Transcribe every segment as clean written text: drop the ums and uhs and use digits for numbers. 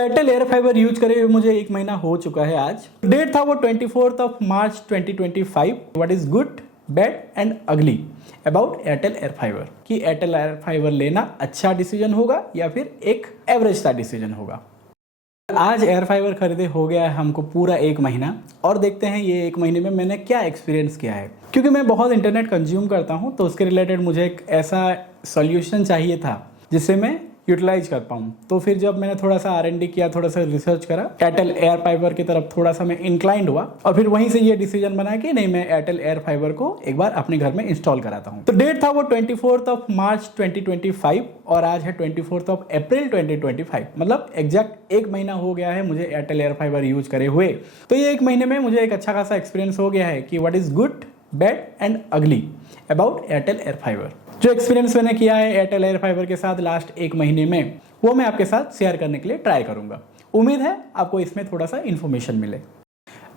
Airtel air fibre use करे हुए मुझे 1 महीना हो चुका है आज। डेट था वो 24 मार्च 2025। What is good, bad and अगली अबाउट एयरटेल एयर फाइबर कि एयरटेल एयर फाइबर लेना अच्छा डिसीजन होगा या फिर एक एवरेज सा डिसीजन होगा। आज एयर फाइबर खरीदे हो गया है हमको पूरा 1 महीना और देखते हैं ये 1 महीने में मैंने क्या एक्सपीरियंस किया है। क्योंकि मैं बहुत इंटरनेट कंज्यूम करता हूँ तो उसके रिलेटेड मुझे एक ऐसा सॉल्यूशन चाहिए था जिससे मैं यूटिलाइज कर पाऊँ। तो फिर जब मैंने थोड़ा सा R&D किया, थोड़ा सा रिसर्च करा, एयरटेल एयर फाइबर की तरफ थोड़ा सा मैं इंक्लाइंड हुआ और फिर वहीं से ये डिसीजन बना कि नहीं, मैं एयरटेल एयर फाइबर को एक बार अपने घर में इंस्टॉल कराता हूँ। तो डेट था वो 24 मार्च 2025 और आज है 24 अप्रैल 2025, मतलब एग्जैक्ट 1 महीना हो गया है मुझे एयरटेल एयर फाइबर यूज करे हुए। तो ये 1 महीने में मुझे एक अच्छा खासा एक्सपीरियंस हो गया है कि what is good, bad and अगली अबाउट एयरटेल एयर फाइबर। जो एक्सपीरियंस मैंने किया है एयरटेल एयर फाइबर के साथ लास्ट 1 महीने में, वो मैं आपके साथ शेयर करने के लिए ट्राई करूंगा। उम्मीद है आपको इसमें थोड़ा सा इन्फॉर्मेशन मिले।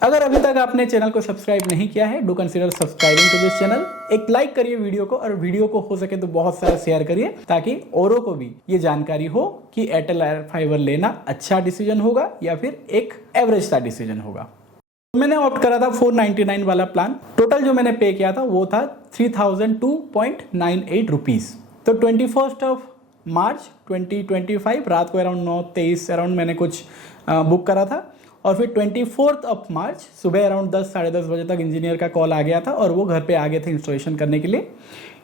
अगर अभी तक आपने चैनल को सब्सक्राइब नहीं किया है, do consider subscribing to this channel. एक लाइक करिए वीडियो को और वीडियो को हो सके तो बहुत सारा शेयर करिए ताकि औरों को भी ये जानकारी हो कि एयरटेल एयर फाइबर लेना अच्छा डिसीजन होगा या फिर एक एवरेज सा डिसीजन होगा। मैंने ऑप्ट करा था 499 वाला प्लान। टोटल जो मैंने पे किया था वो था 3002.98 रुपीज़। तो 21 मार्च 2025 रात को अराउंड 9:23 अराउंड मैंने कुछ बुक करा था और फिर 24 मार्च सुबह अराउंड 10 साढ़े 10 बजे तक इंजीनियर का कॉल आ गया था और वो घर पे आ गए थे इंस्टॉलेशन करने के लिए।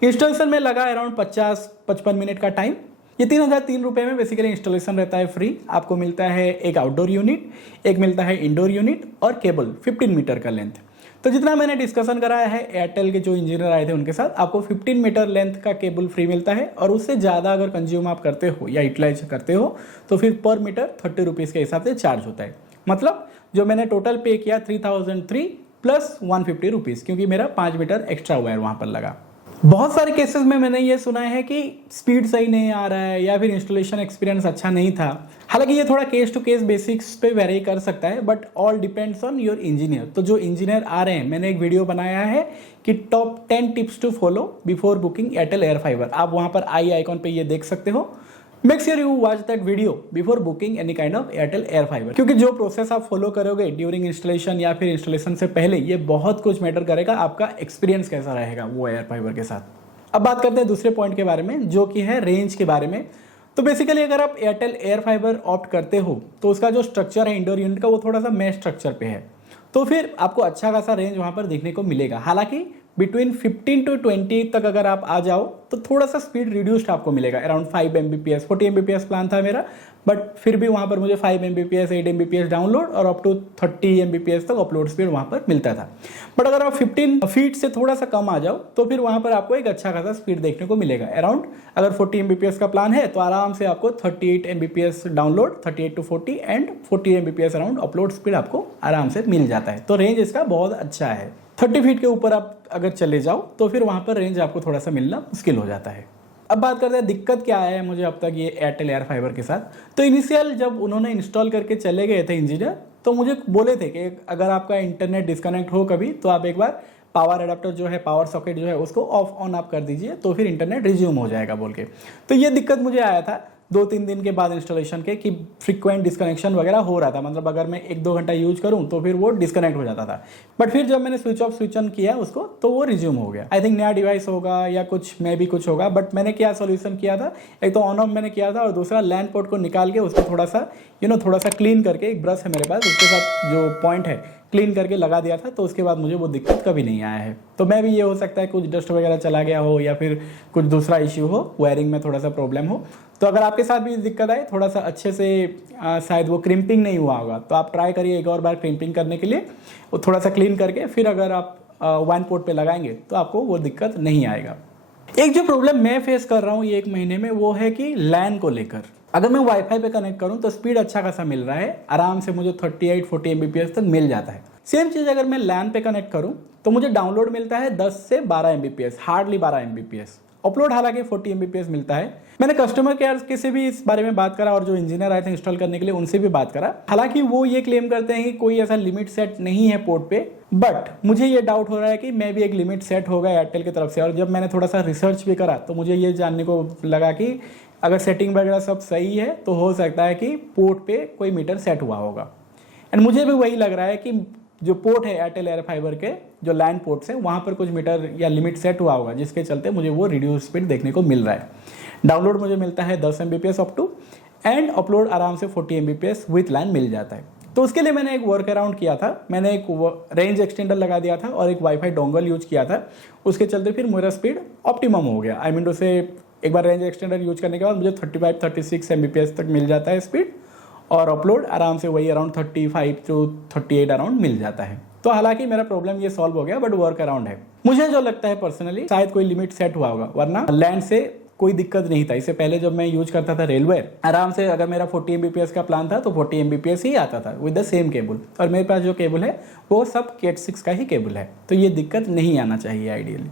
इंस्टॉलेशन में लगा अराउंड 50-55 मिनट का टाइम। ये 3003 रुपये में बेसिकली इंस्टॉलेशन रहता है फ्री। आपको मिलता है एक आउटडोर यूनिट, एक मिलता है इंडोर यूनिट और केबल 15 मीटर का लेंथ। तो जितना मैंने डिस्कशन कराया है एयरटेल के जो इंजीनियर आए थे उनके साथ, आपको 15 मीटर लेंथ का केबल फ्री मिलता है और उससे ज़्यादा अगर कंज्यूम आप करते हो या यूटिलाइज करते हो तो फिर पर मीटर 30 रुपीज़ के हिसाब से चार्ज होता है। मतलब जो मैंने टोटल पे किया 3003 प्लस 150 रुपीज़, क्योंकि मेरा 5 मीटर एक्स्ट्रा वायर वहाँ पर लगा। बहुत सारे केसेस में मैंने ये सुना है कि स्पीड सही नहीं आ रहा है या फिर इंस्टॉलेशन एक्सपीरियंस अच्छा नहीं था। हालांकि ये थोड़ा केस टू केस बेसिक्स पे वेरी कर सकता है, but all depends on your engineer. तो जो इंजीनियर आ रहे हैं, मैंने एक वीडियो बनाया है कि top 10 tips to follow before booking Airtel air fiber. आप वहाँ पर आई आइकॉन पे ये देख सकते हो। Make sure you watch that video before booking any kind of Airtel air fibre, क्योंकि जो प्रोसेस आप फॉलो करोगे ड्यूरिंग इंस्टॉलेशन या फिर इंस्टॉलेशन से पहले, ये बहुत कुछ मैटर करेगा आपका एक्सपीरियंस कैसा रहेगा वो एयर फाइबर के साथ। अब बात करते हैं दूसरे पॉइंट के बारे में, जो कि है रेंज के बारे में। तो बेसिकली अगर आप एयरटेल एयर फाइबर ऑप्ट करते हो तो उसका जो स्ट्रक्चर है इंडोर यूनिट का, वो थोड़ा सा मैश स्ट्रक्चर पे है, तो फिर आपको अच्छा खासा रेंज वहाँ पर देखने को मिलेगा। हालांकि बिटवीन 15 to 20 तक अगर आप आ जाओ तो थोड़ा सा स्पीड रिड्यूस्ड आपको मिलेगा, अराउंड 5 Mbps। 40 Mbps प्लान था मेरा, बट फिर भी वहाँ पर मुझे 5 Mbps 8 Mbps डाउनलोड और अप टू 30 Mbps तक अपलोड स्पीड वहाँ पर मिलता था। बट अगर आप 15 फीट से थोड़ा सा कम आ जाओ तो फिर वहाँ पर आपको एक अच्छा खासा स्पीड देखने को मिलेगा। अराउंड अगर 40 Mbps का प्लान है तो आराम से आपको 38 Mbps download, 38 to 40 and 40 Mbps around upload speed आपको आराम से मिल जाता है। तो रेंज इसका बहुत अच्छा है। 30 फीट के ऊपर आप अगर चले जाओ तो फिर वहाँ पर रेंज आपको थोड़ा सा मिलना मुश्किल हो जाता है। अब बात करते हैं दिक्कत क्या आया है मुझे अब तक ये एयरटेल एयर फाइबर के साथ। तो इनिशियल जब उन्होंने इंस्टॉल करके चले गए थे इंजीनियर, तो मुझे बोले थे कि अगर आपका इंटरनेट डिस्कनेक्ट हो कभी तो आप एक बार पावर एडाप्टर जो है, पावर सॉकेट जो है, उसको ऑफ ऑन आप कर दीजिए तो फिर इंटरनेट रिज्यूम हो जाएगा बोल के। तो ये दिक्कत मुझे आया था 2-3 दिन के बाद इंस्टॉलेशन के कि फ्रीक्वेंट डिस्कनेक्शन वगैरह हो रहा था। मतलब अगर मैं 1-2 घंटा यूज करूं तो फिर वो डिस्कनेक्ट हो जाता था। बट फिर जब मैंने स्विच ऑफ स्विच ऑन किया उसको तो वो रिज्यूम हो गया। आई थिंक नया डिवाइस होगा या कुछ मे भी कुछ होगा। बट मैंने क्या सोल्यूशन किया था, एक तो ऑन ऑफ मैंने किया था और दूसरा लैंड पोर्ट को निकाल के उसको थोड़ा सा थोड़ा सा क्लीन करके, एक ब्रश है मेरे पास उसके साथ जो पॉइंट है क्लीन करके लगा दिया था। तो उसके बाद मुझे वो दिक्कत कभी नहीं आया है। तो मैं भी ये हो सकता है कुछ डस्ट वगैरह चला गया हो या फिर कुछ दूसरा इश्यू हो, वायरिंग में थोड़ा सा प्रॉब्लम हो। तो अगर आपके साथ भी दिक्कत आए, थोड़ा सा अच्छे से शायद वो क्रिम्पिंग नहीं हुआ होगा, तो आप ट्राई करिए एक और बार क्रिम्पिंग करने के लिए, वो थोड़ा सा क्लीन करके फिर अगर आप वन पोर्ट पे लगाएंगे तो आपको वो दिक्कत नहीं आएगा। एक जो प्रॉब्लम मैं फेस कर रहा हूँ ये 1 महीने में, वो है कि लैन को लेकर। अगर मैं वाईफाई पे कनेक्ट करूँ तो स्पीड अच्छा खासा मिल रहा है, आराम से मुझे 38-40 Mbps तक मिल जाता है। सेम चीज़ अगर मैं लैन पे कनेक्ट करूँ तो मुझे डाउनलोड मिलता है 10 से 12 Mbps, हार्डली 12 Mbps। अपलोड हालांकि 40 Mbps मिलता है। मैंने कस्टमर केयर के से भी इस बारे में बात करा और जो इंजीनियर आए थे इंस्टॉल करने के लिए उनसे भी बात करा। हालांकि वो ये क्लेम करते हैं कि कोई ऐसा लिमिट सेट नहीं है पोर्ट पे, बट मुझे ये डाउट हो रहा है कि मे भी एक लिमिट सेट होगा एयरटेल की तरफ से। और जब मैंने थोड़ा सा रिसर्च भी करा तो मुझे ये जानने को लगा कि अगर सेटिंग वगैरह सब सही है तो हो सकता है कि पोर्ट पे कोई मीटर सेट हुआ होगा। एंड मुझे भी वही लग रहा है कि जो पोर्ट है एयरटेल एयर फाइबर के जो लैंड पोर्ट्स है वहाँ पर कुछ मीटर या लिमिट सेट हुआ होगा, जिसके चलते मुझे वो रिड्यूस स्पीड देखने को मिल रहा है। डाउनलोड मुझे मिलता है 10 Mbps up to, and upload आराम से 40 Mbps विथ लैन मिल जाता है। तो उसके लिए मैंने एक वर्क अराउंड किया था, मैंने एक रेंज एक्सटेंडर लगा दिया था और एक वाईफाई डोंगल यूज किया था। उसके चलते फिर मेरा स्पीड ऑप्टिमम हो गया। आई मीन टू से एक बार रेंज एक्सटेंडर यूज करने के बाद मुझे 35-36 Mbps तक मिल जाता है स्पीड, और अपलोड आराम से वही अराउंड 35 to 38 अराउंड मिल जाता है। तो हालांकि मेरा प्रॉब्लम ये सॉल्व हो गया, बट वर्क अराउंड है। मुझे जो लगता है पर्सनली शायद कोई लिमिट सेट हुआ होगा, वरना लैंड से कोई दिक्कत नहीं था। इससे पहले जब मैं यूज करता था रेलवे, आराम से अगर मेरा 40 Mbps का प्लान था तो 40 Mbps ही आता था विद द सेम केबल, और मेरे पास जो केबल है वो सब Cat 6 का ही केबल है। तो ये दिक्कत नहीं आना चाहिए आइडियली।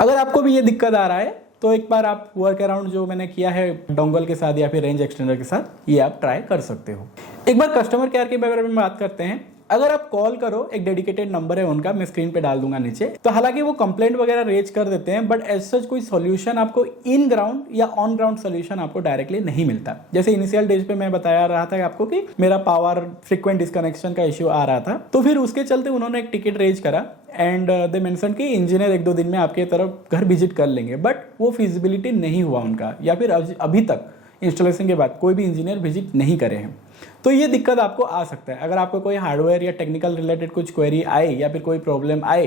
अगर आपको भी ये दिक्कत आ रहा है तो एक बार आप वर्क अराउंड जो मैंने किया है डोंगल के साथ या फिर रेंज एक्सटेंडर के साथ, ये आप ट्राई कर सकते हो। एक बार कस्टमर केयर के बारे में बात करते हैं। अगर आप कॉल करो, एक डेडिकेटेड नंबर है उनका, मैं स्क्रीन पे डाल दूंगा नीचे। तो हालांकि वो कंप्लेंट वगैरह रेज कर देते हैं, बट एज सच कोई सॉल्यूशन आपको इन ग्राउंड या ऑन ग्राउंड सॉल्यूशन आपको डायरेक्टली नहीं मिलता। जैसे इनिशियल डेज पे मैं बताया रहा था आपको कि मेरा पावर फ्रीक्वेंट डिस्कनेक्शन का इश्यू आ रहा था, तो फिर उसके चलते उन्होंने एक टिकट रेज करा एंड दे मेंशन कि इंजीनियर 1-2 दिन में आपके तरफ घर विजिट कर लेंगे, बट वो फिजिबिलिटी नहीं हुआ उनका, या फिर अभी तक इंस्टॉलेशन के बाद कोई भी इंजीनियर विजिट नहीं करे हैं। तो ये दिक्कत आपको आ सकता है। अगर आपको कोई हार्डवेयर या टेक्निकल रिलेटेड कुछ क्वेरी आए या फिर कोई प्रॉब्लम आए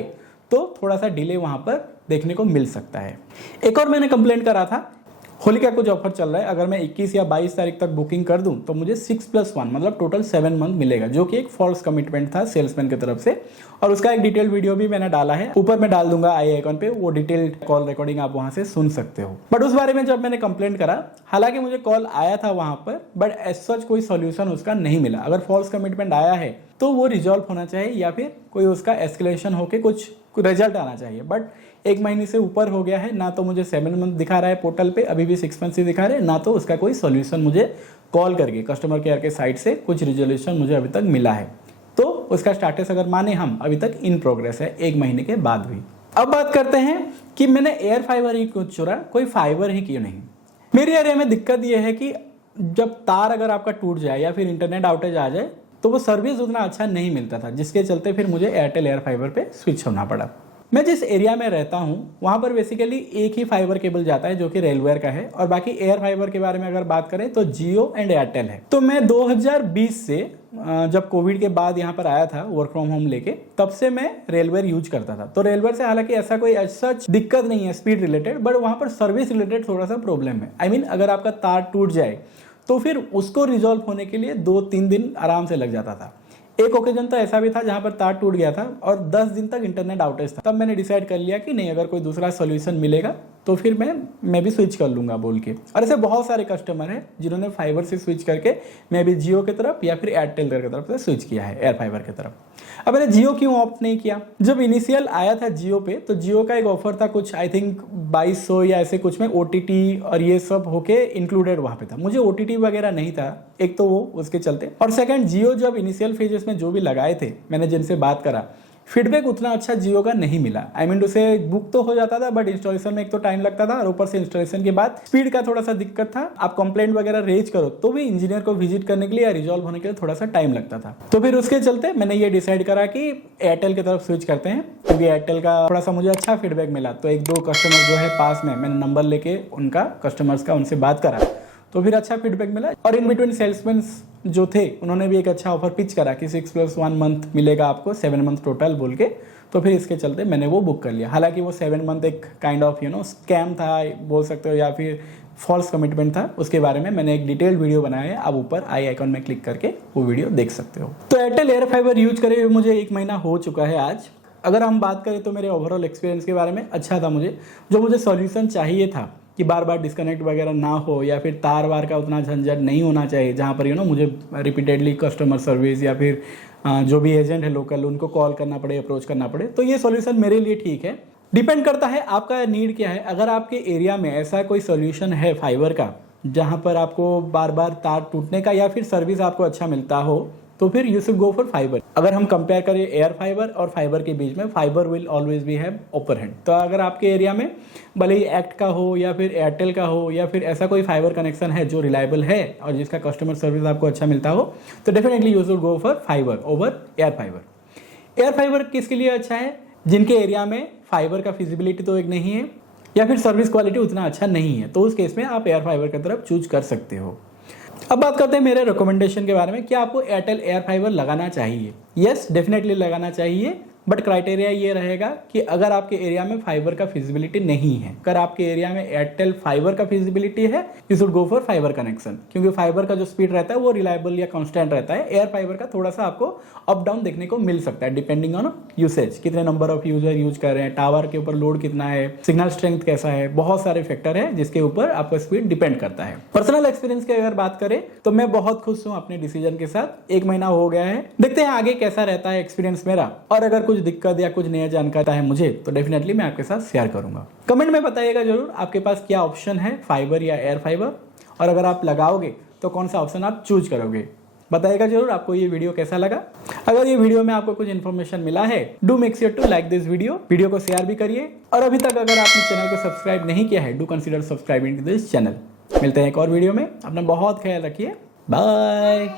तो थोड़ा सा डिले वहाँ पर देखने को मिल सकता है। एक और मैंने कंप्लेंट करा था, होली का कुछ ऑफर चल रहा है, अगर मैं 21 या 22 तारीख तक बुकिंग कर दूं तो मुझे 6+1 मतलब टोटल 7 मंथ मिलेगा, जो कि एक फॉल्स कमिटमेंट था सेल्समैन की तरफ से। और उसका एक डिटेल वीडियो भी मैंने डाला है, ऊपर मैं डाल दूंगा आई आइकॉन पे, वो डिटेल कॉल रिकॉर्डिंग आप वहां से सुन सकते हो। बट उस बारे में जब मैंने कंप्लेंट करा, हालांकि मुझे कॉल आया था वहां पर, बट एज सच कोई सोल्यूशन उसका नहीं मिला। अगर फॉल्स कमिटमेंट आया है तो वो रिजॉल्व होना चाहिए या फिर कोई उसका एस्केलेशन होकर कुछ रिजल्ट आना चाहिए। बट 1 महीने से ऊपर हो गया है, ना तो मुझे 7 मंथ दिखा रहा है पोर्टल पे, अभी भी 6 मंथ से दिखा रहे हैं, ना तो उसका कोई सॉल्यूशन मुझे कॉल करके कस्टमर केयर के साइट से कुछ रिजोल्यूशन मुझे अभी तक मिला है। तो उसका स्टेटस अगर माने हम, अभी तक इन प्रोग्रेस है 1 महीने के बाद भी। अब बात करते हैं कि मैंने एयर फाइबर ही क्यों चुना, कोई फाइबर ही क्यों नहीं। मेरी एरिया में दिक्कत यह है कि जब तार अगर आपका टूट जाए या फिर इंटरनेट आउटेज आ जाए तो वो सर्विस उतना अच्छा नहीं मिलता था, जिसके चलते फिर मुझे एयरटेल एयर फाइबर पे स्विच होना पड़ा। मैं जिस एरिया में रहता हूँ वहाँ पर बेसिकली एक ही फाइबर केबल जाता है जो कि रेलवेयर का है, और बाकी एयर फाइबर के बारे में अगर बात करें तो जियो एंड एयरटेल है। तो मैं 2020 से जब कोविड के बाद यहाँ पर आया था वर्क फ्रॉम होम लेके, तब से मैं रेलवेयर यूज करता था। तो रेलवेयर से हालांकि ऐसा कोई सच दिक्कत नहीं है स्पीड रिलेटेड, बट वहाँ पर सर्विस रिलेटेड थोड़ा सा प्रॉब्लम है। आई मीन अगर आपका तार टूट जाए तो फिर उसको रिजॉल्व होने के लिए 2-3 दिन आराम से लग जाता था। एक ओकेजन तो ऐसा भी था जहां पर तार टूट गया था और 10 दिन तक इंटरनेट आउटेज था। तब मैंने डिसाइड कर लिया कि नहीं, अगर कोई दूसरा सॉल्यूशन मिलेगा तो फिर मैं भी स्विच कर लूंगा बोल के। और ऐसे बहुत सारे कस्टमर हैं जिन्होंने फाइबर से स्विच करके मैं भी जियो की तरफ या फिर एयरटेल की तरफ से स्विच किया है एयर फाइबर की तरफ। अब मैंने जियो क्यों ऑप्ट नहीं किया? जब इनिशियल आया था जियो पे तो जियो का एक ऑफर था कुछ आई थिंक 2200 या ऐसे कुछ में OTT और ये सब होके इंक्लूडेड वहां पे था। मुझे OTT वगैरह नहीं था, एक तो वो उसके चलते, और सेकंड जियो जब इनिशियल फेजेस में जो भी लगाए थे मैंने जिनसे बात करा, फीडबैक उतना अच्छा जियो का नहीं मिला। आई मीन उसे बुक तो हो जाता था बट इंस्टॉलेशन में एक तो टाइम लगता था और ऊपर से इंस्टॉलेशन के बाद स्पीड का थोड़ा सा दिक्कत था। आप कंप्लेंट वगैरह रेज करो तो भी इंजीनियर को विजिट करने के लिए या रिजॉल्व होने के लिए थोड़ा सा टाइम लगता था। तो फिर उसके चलते मैंने ये डिसाइड करा कि एयरटेल की तरफ स्विच करते हैं, क्योंकि एयरटेल का थोड़ा सा मुझे अच्छा फीडबैक मिला। तो 1-2 कस्टमर जो है पास में, मैंने नंबर लेके उनका कस्टमर्स का उनसे बात करा तो फिर अच्छा फीडबैक मिला। और इन बिटवीन सेल्समैन जो थे उन्होंने भी एक अच्छा ऑफर पिच करा कि 6+1 मंथ मिलेगा आपको, 7 मंथ टोटल बोल के। तो फिर इसके चलते मैंने वो बुक कर लिया। हालांकि वो 7 मंथ एक काइंड ऑफ स्कैम था बोल सकते हो या फिर फॉल्स कमिटमेंट था। उसके बारे में मैंने एक डिटेल्ड वीडियो बनाया है, आप ऊपर आई आइकॉन में क्लिक करके वो वीडियो देख सकते हो। तो एयरटेल एयर फाइबर यूज करे हुए मुझे 1 महीना हो चुका है आज। अगर हम बात करें तो मेरे ओवरऑल एक्सपीरियंस के बारे में अच्छा था। मुझे सॉल्यूशन चाहिए था कि बार बार डिस्कनेक्ट वगैरह ना हो या फिर तार वार का उतना झंझट नहीं होना चाहिए, जहाँ पर मुझे रिपीटेडली कस्टमर सर्विस या फिर जो भी एजेंट है लोकल उनको कॉल करना पड़े, अप्रोच करना पड़े। तो ये सॉल्यूशन मेरे लिए ठीक है। डिपेंड करता है आपका नीड क्या है। अगर आपके एरिया में ऐसा कोई सॉल्यूशन है फाइबर का जहाँ पर आपको बार बार तार टूटने का या फिर सर्विस आपको अच्छा मिलता हो, तो फिर you should go for fibre. अगर हम कंपेयर करें एयर फाइबर और फाइबर के बीच में, fibre will always be have upper hand. तो अगर आपके एरिया में भले ही एक्ट का हो या फिर एयरटेल का हो या फिर ऐसा कोई फाइबर कनेक्शन है जो रिलायबल है और जिसका कस्टमर सर्विस आपको अच्छा मिलता हो, तो definitely you should go for fibre over air fibre. Air fibre किसके लिए अच्छा है? जिनके एरिया में फाइबर का फिजिबिलिटी तो एक नहीं है या फिर सर्विस क्वालिटी उतना अच्छा नहीं है, तो उस केस में आप एयर फाइबर की तरफ चूज कर सकते हो। अब बात करते हैं मेरे रिकमेंडेशन के बारे में। क्या आपको एयरटेल एयर फाइबर लगाना चाहिए? यस, डेफिनेटली लगाना चाहिए, बट क्राइटेरिया ये रहेगा कि अगर आपके एरिया में फाइबर का फिजिबिलिटी नहीं है, अगर आपके एरिया में एयरटेल फाइबर का फिजिबिलिटी है, you should go for fibre connection, क्योंकि फाइबर का जो स्पीड रहता है वो रिलायबल या कांस्टेंट रहता है। एयर फाइबर का थोड़ा सा आपको अप डाउन देखने को मिल सकता है डिपेंडिंग ऑन यूसेज, कितने नंबर ऑफ यूजर यूज कर रहे हैं, टावर के ऊपर लोड कितना है, सिग्नल स्ट्रेंथ कैसा है, बहुत सारे फैक्टर है जिसके ऊपर आपका स्पीड डिपेंड करता है। पर्सनल एक्सपीरियंस की अगर बात करें तो मैं बहुत खुश हूं अपने डिसीजन के साथ। 1 महीना हो गया है, देखते हैं आगे कैसा रहता है एक्सपीरियंस मेरा, और अगर कुछ दिक्कत या कुछ नया जानकारी है मुझे तो डेफिनेटली मैं आपके साथ शेयर करूंगा। कमेंट में बताइएगा जरूर आपके पास क्या ऑप्शन है, फाइबर या एयर फाइबर, और अगर आप लगाओगे तो कौन सा ऑप्शन आप चूज करोगे। बताइएगा जरूर आपको ये वीडियो कैसा लगा। अगर ये वीडियो में आपको कुछ इन्फॉर्मेशन मिला है, do make sure to like this video को शेयर भी करिए, और अभी तक अगर आपने चैनल को सब्सक्राइब नहीं किया है, do consider subscribing to this channel. मिलते हैं एक और वीडियो में, अपना बहुत ख्याल रखिए, बाय।